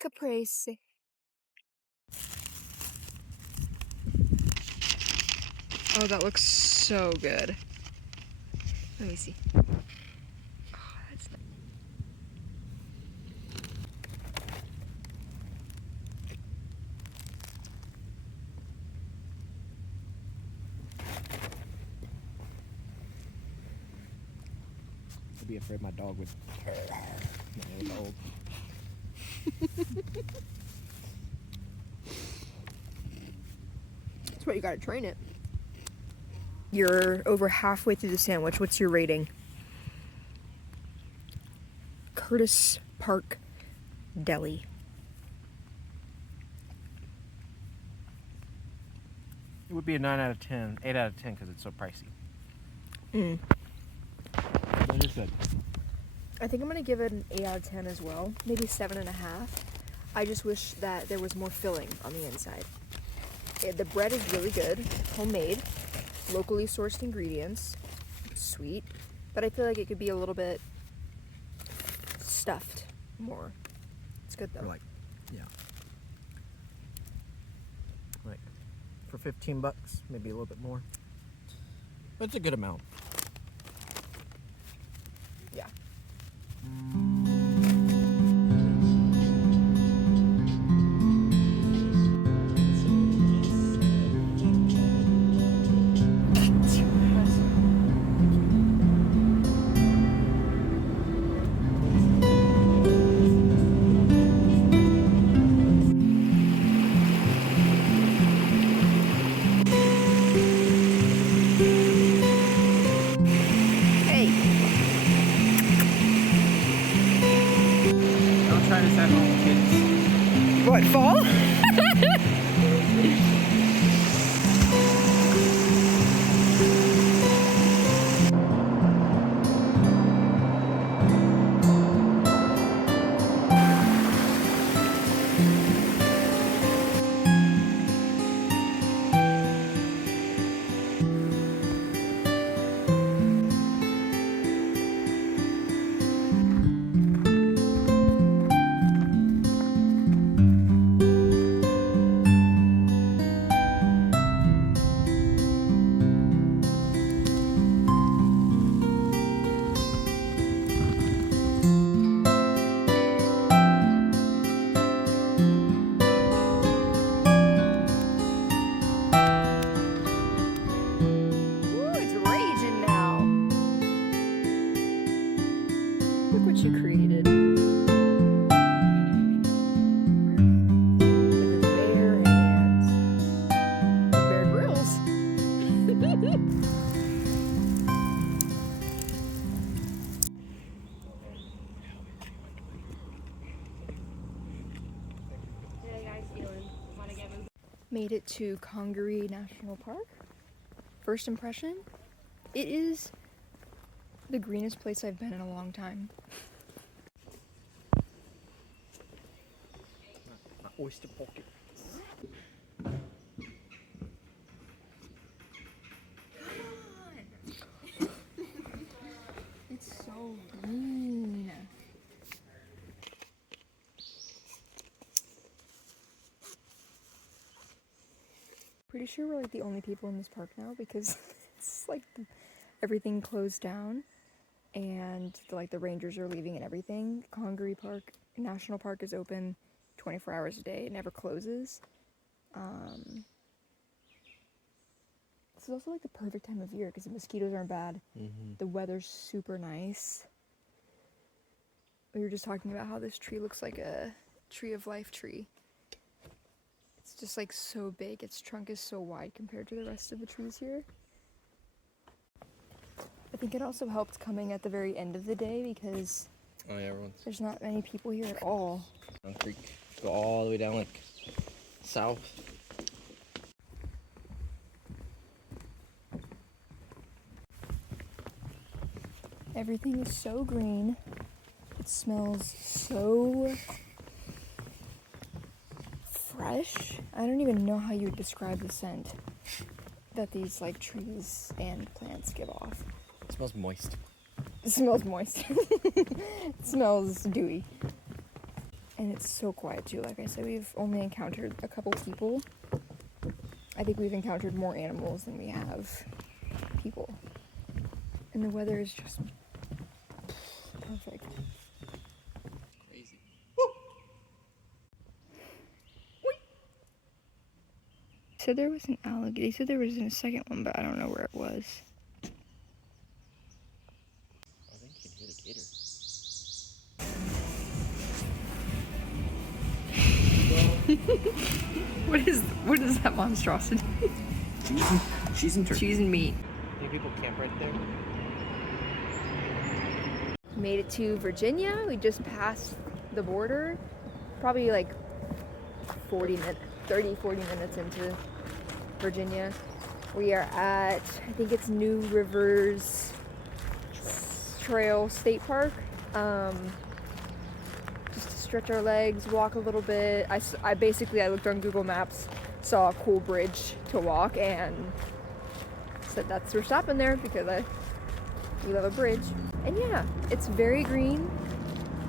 caprese. Oh, that looks so good. Let me see. Oh, that's nice. I'd be afraid my dog would when I was old. That's what you gotta train it. You're over halfway through the sandwich. What's your rating? Curtis Park Deli. It would be a 9 out of 10, 8 out of 10 because it's so pricey. But it's good. I think I'm gonna give it an 8 out of 10 as well. Maybe 7.5. I just wish that there was more filling on the inside. The bread is really good, homemade, locally sourced ingredients, sweet, but I feel like it could be a little bit stuffed more. It's good though. Like, yeah. Like, for 15 bucks, maybe a little bit more. But it's a good amount. Yeah. Don't try this at home, kids. What, fall? What you created. With his bare hands. Bear Grylls. Made it to Congaree National Park. First impression, it is the greenest place I've been in a long time. My oyster pocket. It's so green. Pretty sure we're like the only people in this park now because it's like everything closed down and the rangers are leaving and everything. Congaree Park National Park is open 24 hours a day. It never closes. This is also like the perfect time of year because the mosquitoes aren't bad. The weather's super nice. We were just talking about how this tree looks like a tree of life tree. It's just like so big. Its trunk is so wide compared to the rest of the trees here. I think it also helped coming at the very end of the day because there's not many people here at all. Down Creek. Go all the way down like south. Everything is so green. It smells so fresh. I don't even know how you would describe the scent that these like trees and plants give off. It smells moist. It smells moist. It smells dewy. And it's so quiet too. Like I said, we've only encountered a couple people. I think we've encountered more animals than we have people. And the weather is just perfect. Crazy. They said there was an alligator. They said there was a second one, but I don't know where it was. I think you can hear the gator. What is that monstrosity? Cheese and turkey. Cheese and meat. Any people camp right there? Made it to Virginia. We just passed the border. Probably like 40 minutes into Virginia. We are at, I think it's New Rivers Trail State Park. Just to stretch our legs, walk a little bit. I basically looked on Google Maps, saw a cool bridge to walk, and said we're stopping there because we love a bridge. And yeah, it's very green,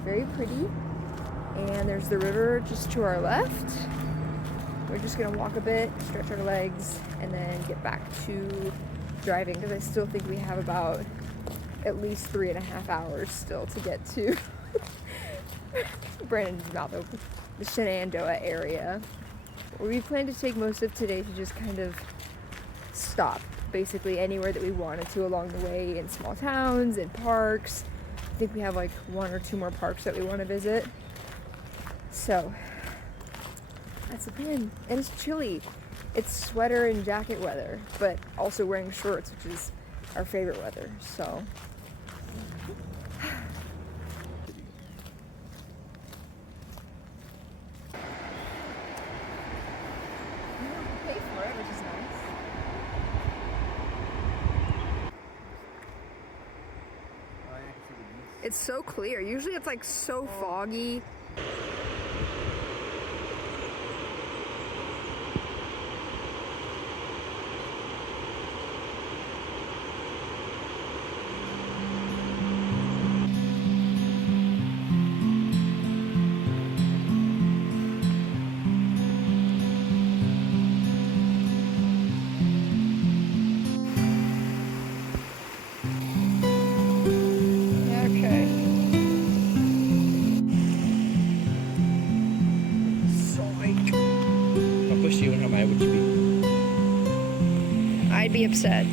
very pretty, and there's the river just to our left. We're just gonna walk a bit, stretch our legs, and then get back to driving, because I still think we have about at least 3.5 hours still to get to Brandon's mouth open, the Shenandoah area. We plan to take most of today to just kind of stop basically anywhere that we wanted to along the way, in small towns and parks. I think we have like 1 or 2 more parks that we want to visit. So that's the plan. And it's chilly. It's sweater and jacket weather, but also wearing shorts, which is our favorite weather. So pay for it, which is nice. It's so clear. Usually it's like so foggy. I'd be upset.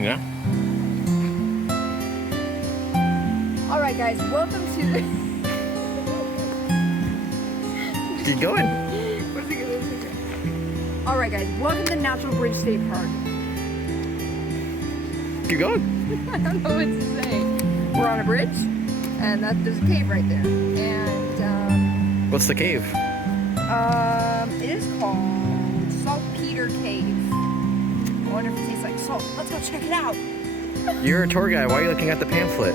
Yeah. All right, guys, welcome to the. Keep going. What's it gonna do? All right, guys, welcome to Natural Bridge State Park. Keep going. I don't know what to say. We're on a bridge, and there's a cave right there. And What's the cave? it is called Saltpeter Cave. I wonder if it tastes like salt. Let's go check it out. You're a tour guide. Why are you looking at the pamphlet?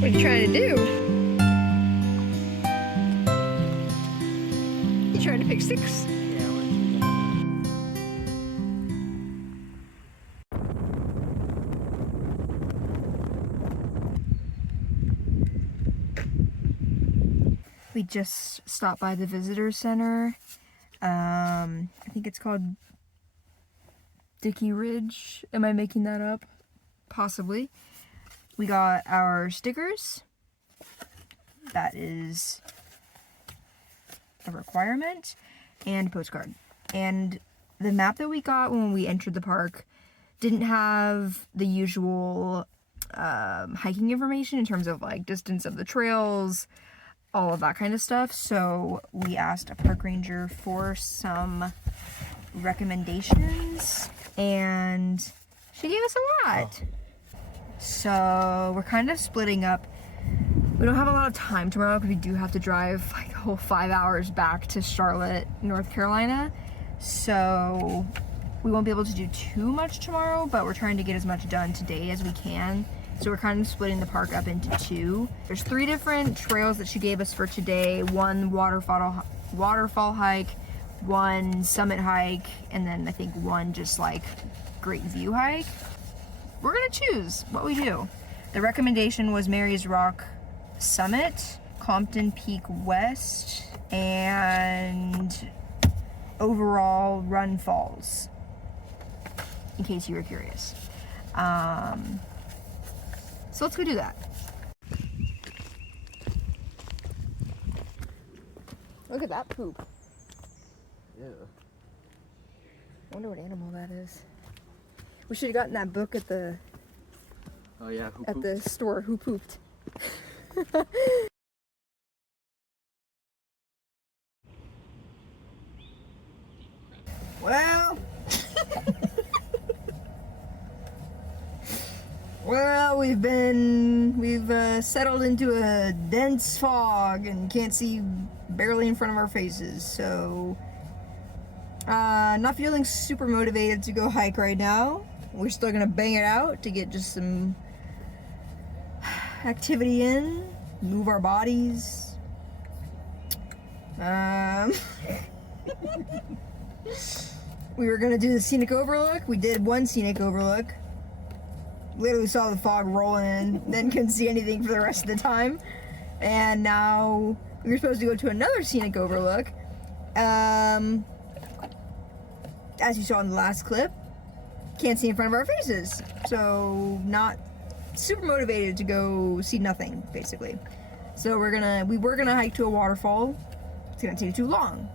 What are you trying to do? You trying to pick sticks? We just stopped by the visitor center. I think it's called Dickey Ridge. Am I making that up? Possibly. We got our stickers. That is a requirement. And a postcard. And the map that we got when we entered the park didn't have the usual hiking information in terms of like distance of the trails, all of that kind of stuff. So we asked a park ranger for some recommendations, and she gave us a lot. So we're kind of splitting up. We don't have a lot of time tomorrow because we do have to drive like a whole 5 hours back to Charlotte, North Carolina. So we won't be able to do too much tomorrow, but we're trying to get as much done today as we can. So we're kind of splitting the park up into 2. There's 3 different trails that she gave us for today. 1 waterfall hike, 1 summit hike, and then I think 1 just like great view hike. We're gonna choose what we do. The recommendation was Mary's Rock Summit, Compton Peak West, and overall Run Falls, in case you were curious. So let's go do that. Look at that poop. Yeah. I wonder what animal that is. We should have gotten that book at the Oh yeah, who at the store. Who pooped? Well, well, we've settled into a dense fog and can't see barely in front of our faces. So, not feeling super motivated to go hike right now. We're still gonna bang it out to get just some activity in, move our bodies. We were gonna do the scenic overlook. We did 1 scenic overlook. Literally saw the fog rolling in, then couldn't see anything for the rest of the time. And now we were supposed to go to another scenic overlook. As you saw in the last clip, can't see in front of our faces. So not super motivated to go see nothing, basically. So we were gonna hike to a waterfall. It's gonna take too long.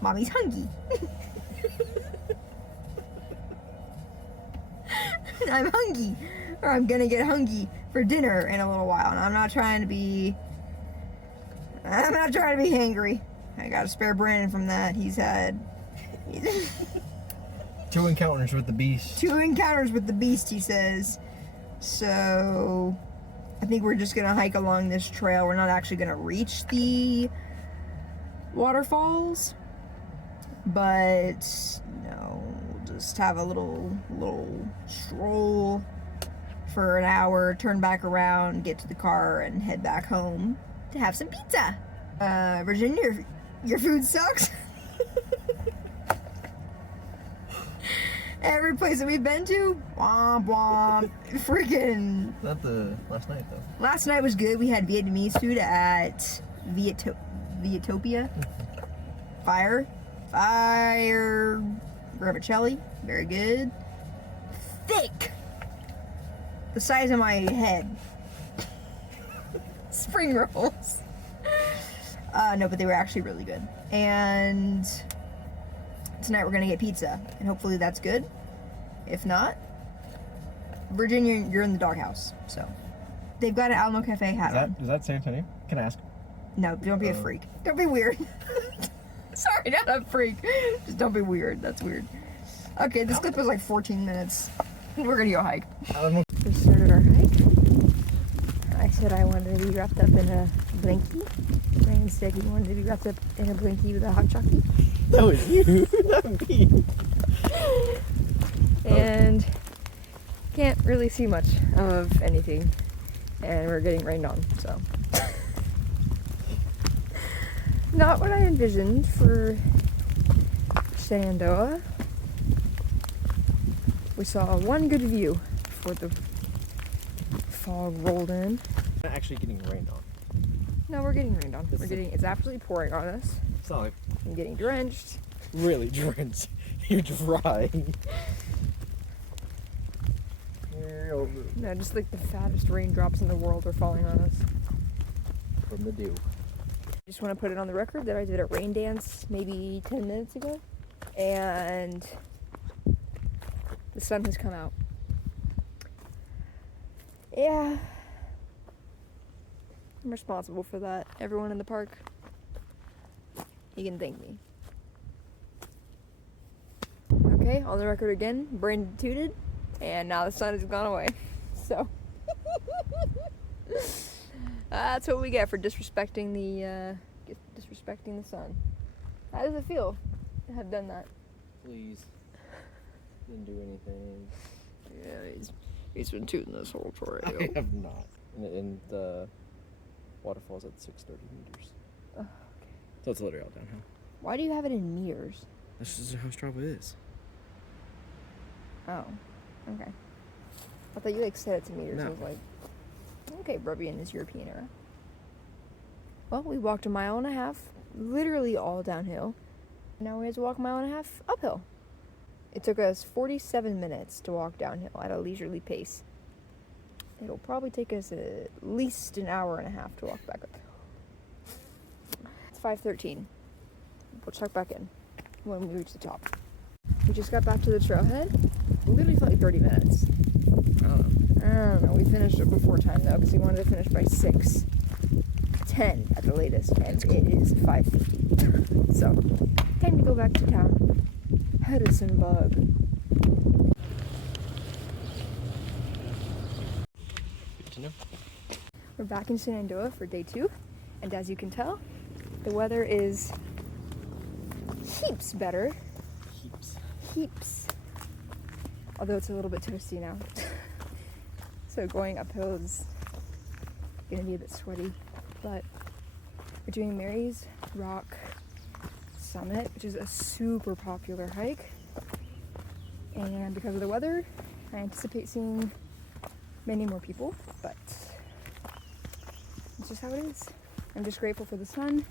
Mommy's hungry. I'm hungry, or I'm gonna get hungry for dinner in a little while. And I'm not trying to be hangry. I gotta spare Brandon from that. He's 2 encounters with the beast. 2 encounters with the beast, he says. So I think we're just gonna hike along this trail. We're not actually gonna reach the waterfalls, but we'll just have a little stroll for an hour, turn back around, get to the car, and head back home to have some pizza. Virginia, your food sucks. Every place that we've been to, womp womp, freaking. Not the last night though. Last night was good. We had Vietnamese food at Vietopia. Fire vermicelli, very good. Thick, the size of my head. Spring rolls. No, but they were actually really good. And tonight we're gonna get pizza, and hopefully that's good. If not, Virginia, you're in the doghouse. So they've got an Alamo Cafe hat on. Is that Santa name? Can I ask? No, don't be a freak. Don't be weird. Sorry, not a freak. Just don't be weird. That's weird. Okay, this clip was like 14 minutes. We're gonna go hike. We started our hike. I said I wanted to be wrapped up in a blankie. Ryan said he wanted to be wrapped up in a blankie with a hot chocolate. That was you, not me. And can't really see much of anything. And we're getting rained on, so. Not what I envisioned for Shenandoah. We saw one good view before the fog rolled in. Not actually getting rained on. No, we're getting rained on. It's absolutely pouring on us. It's not like I'm getting drenched. really drenched. You're dry. No, just like the fattest raindrops in the world are falling on us. From the dew. Just want to put it on the record that I did a rain dance maybe 10 minutes ago, and the sun has come out. Yeah, I'm responsible for that. Everyone in the park, you can thank me. Okay, on the record again, Brandon tooted, and now the sun has gone away. So, That's what we get for disrespecting the sun. How does it feel to have done that? Please. Didn't do anything. Yeah, he's been tooting this whole trail. I have not. And the waterfall's at 630 meters. Oh, okay. So it's literally all downhill. Why do you have it in meters? That's just how Strava is. Oh, okay. I thought you like set it to meters. No. I was like, okay, Brubby in his European era. Well, we walked 1.5 miles, literally all downhill. Now we have to walk 1.5 miles uphill. It took us 47 minutes to walk downhill at a leisurely pace. It'll probably take us at least 1.5 hours to walk back up. It's 5:13. We'll check back in when we reach the top. We just got back to the trailhead. It literally felt like 30 minutes. I don't know. We finished it before time though, because we wanted to finish by 6:10 at the latest, and Cool. it is 5:50. So, time to go back to town. Harrisonburg. Good to know. We're back in Shenandoah for day 2, and as you can tell, the weather is heaps better. Heaps. Although it's a little bit toasty now. So going uphill is gonna be a bit sweaty. But we're doing Mary's Rock Summit, which is a super popular hike. And because of the weather, I anticipate seeing many more people, but it's just how it is. I'm just grateful for the sun,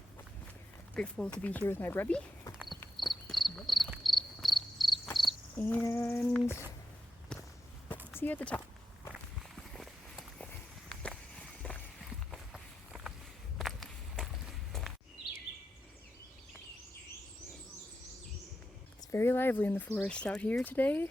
grateful to be here with my Brubby. And see you at the top. It's very lively in the forest out here today.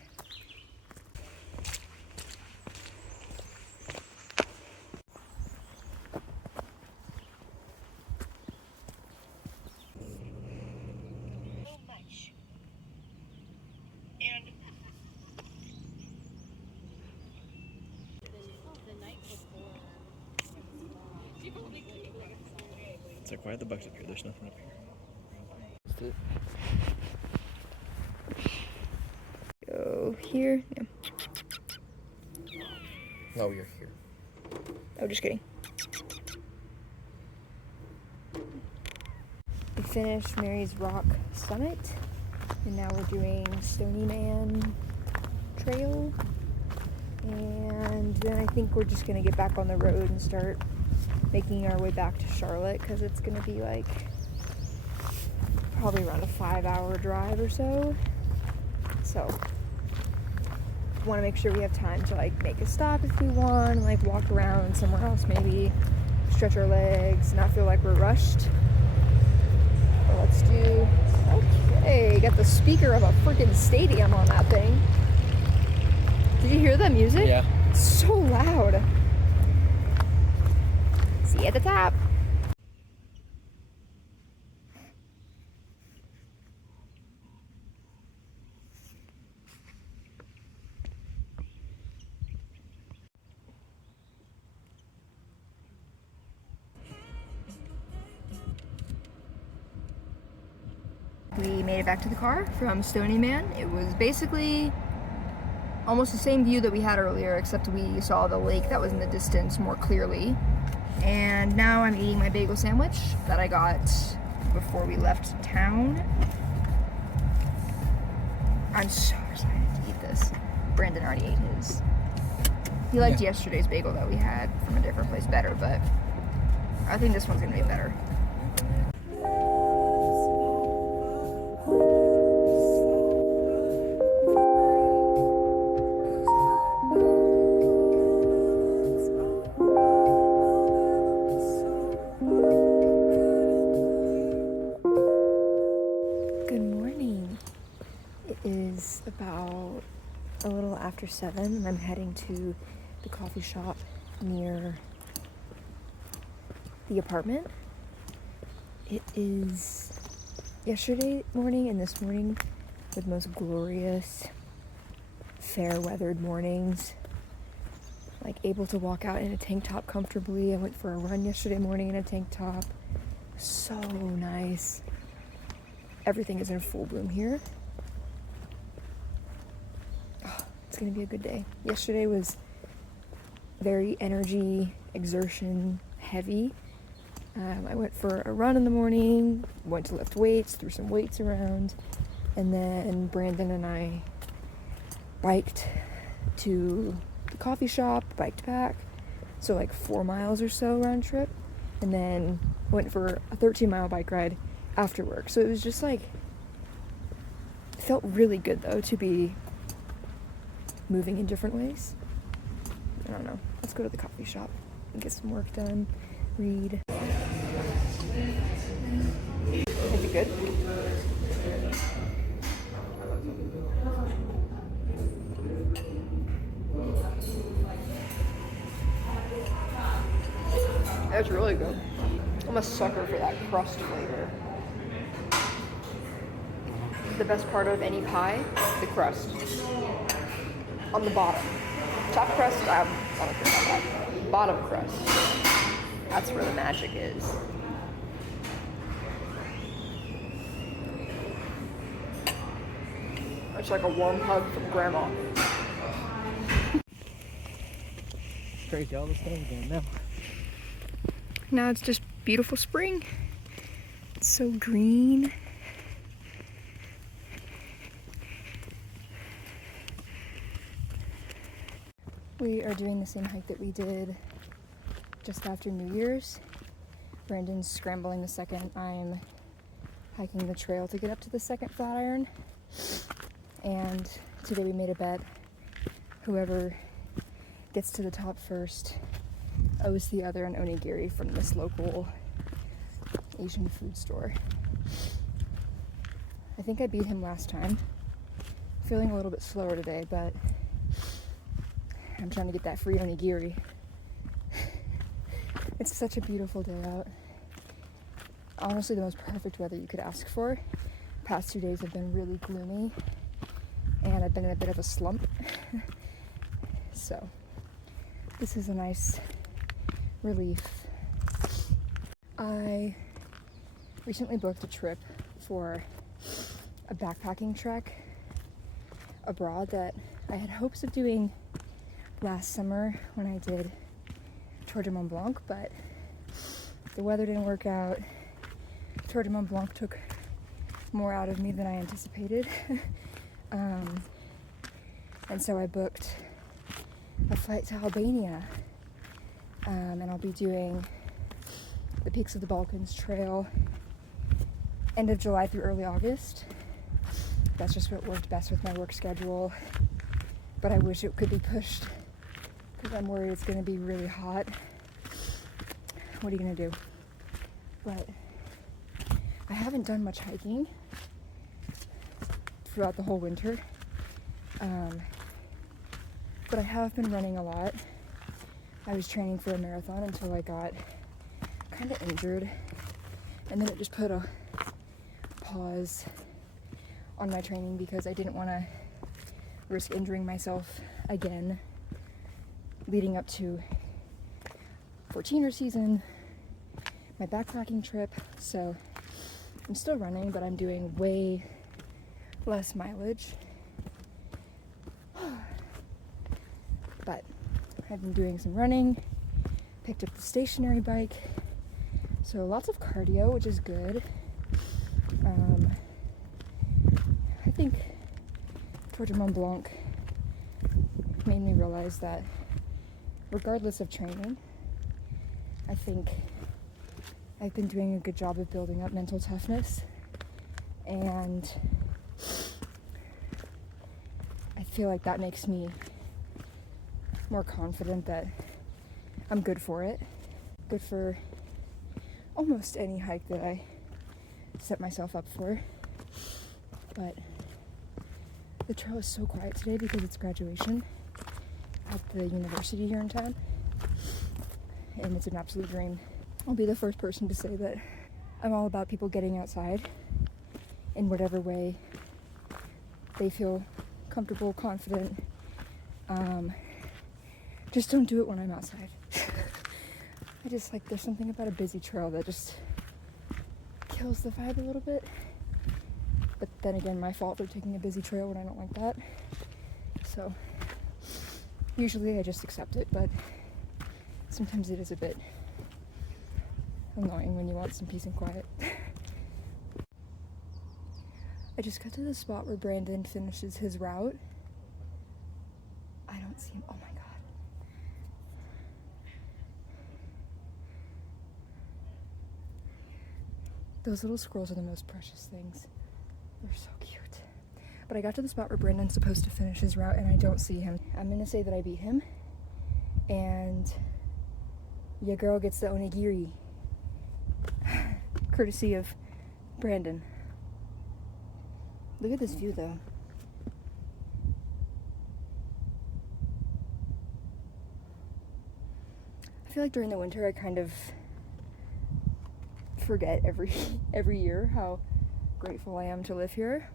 It's like, why are the bugs up here? There's nothing up here. Go here. No. Oh, you're here. Oh, just kidding. We finished Mary's Rock Summit, and now we're doing Stony Man Trail. And then I think we're just gonna get back on the road and start making our way back to Charlotte, because it's gonna be like probably around a 5-hour drive or so. So want to make sure we have time to like make a stop if we want, like walk around somewhere else, maybe stretch our legs, not feel like we're rushed. So let's do. Okay, got the speaker of a freaking stadium on that thing. Did you hear that music? Yeah. It's so loud. See you at the top. We made it back to the car from Stony Man. It was basically almost the same view that we had earlier, except we saw the lake that was in the distance more clearly. And now I'm eating my bagel sandwich that I got before we left town. I'm so excited to eat this. Brandon already ate his. He liked yesterday's bagel that we had from a different place better, but I think this one's gonna be better. About a little after 7, and I'm heading to the coffee shop near the apartment. It is yesterday morning and this morning with most glorious fair weathered mornings. like able to walk out in a tank top comfortably. I went for a run yesterday morning in a tank top. So nice. Everything is in full bloom here. Oh, it's gonna be a good day. Yesterday was very energy, exertion heavy. I went for a run in the morning, went to lift weights, threw some weights around, and then Brandon and I biked to the coffee shop, biked back, so like 4 miles or so round trip, and then went for a 13-mile bike ride after work. So it was just like, it felt really good though to be moving in different ways. I don't know. Let's go to the coffee shop and get some work done, read. Is it good? That's really good. I'm a sucker for that crust flavor. The best part of any pie, the crust. On the bottom. Top crust, I don't care about that. Bottom crust. That's where the magic is. It's like a warm hug from grandma. Crazy, all this thing's going now. Now it's just beautiful spring. It's so green. We are doing the same hike that we did just after New Year's. Brandon's scrambling the second. I'm hiking the trail to get up to the second Flatiron. And today we made a bet. Whoever gets to the top first owes the other an onigiri from this local Asian food store. I think I beat him last time. Feeling a little bit slower today, but I'm trying to get that free onigiri. It's such a beautiful day out. Honestly, the most perfect weather you could ask for. Past 2 days have been really gloomy, and I've been in a bit of a slump. So, this is a nice relief. I recently booked a trip for a backpacking trek abroad that I had hopes of doing last summer when I did Tour de Mont Blanc, but the weather didn't work out. Tour de Mont Blanc took more out of me than I anticipated. And so I booked a flight to Albania, and I'll be doing the Peaks of the Balkans trail end of July through early August. That's just what worked best with my work schedule, but I wish it could be pushed because I'm worried it's going to be really hot. What are you going to do? But I haven't done much hiking throughout the whole winter, but I have been running a lot. I was training for a marathon until I got kind of injured, and then it just put a pause on my training because I didn't want to risk injuring myself again leading up to 14er season, my backpacking trip. So I'm still running, but I'm doing way less mileage. But I've been doing some running, picked up the stationary bike, so lots of cardio, which is good. I think Tour de Mont Blanc made me realize that regardless of training, I think I've been doing a good job of building up mental toughness, and I feel like that makes me more confident that I'm good for it. Good for almost any hike that I set myself up for. But the trail is so quiet today because it's graduation at the university here in town, and it's an absolute dream. I'll be the first person to say that I'm all about people getting outside in whatever way they feel comfortable, confident, Just don't do it when I'm outside. I just like, there's something about a busy trail that just kills the vibe a little bit. But then again, my fault for taking a busy trail when I don't like that. So usually I just accept it, but sometimes it is a bit annoying when you want some peace and quiet. I just got to the spot where Brandon finishes his route. I don't see him. Oh my god. Those little squirrels are the most precious things. They're so cute. But I got to the spot where Brandon's supposed to finish his route and I don't see him. I'm gonna say that I beat him. And your girl gets the onigiri. Courtesy of Brandon. Look at this view though. I feel like during the winter I kind of forget every year how grateful I am to live here.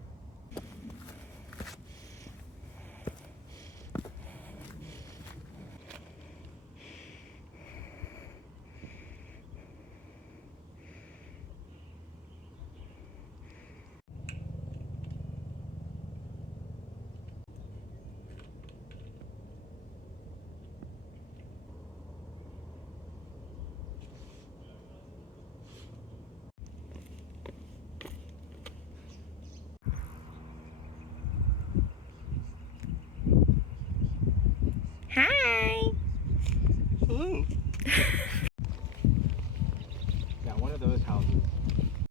Hi! Hello. Yeah, one of those houses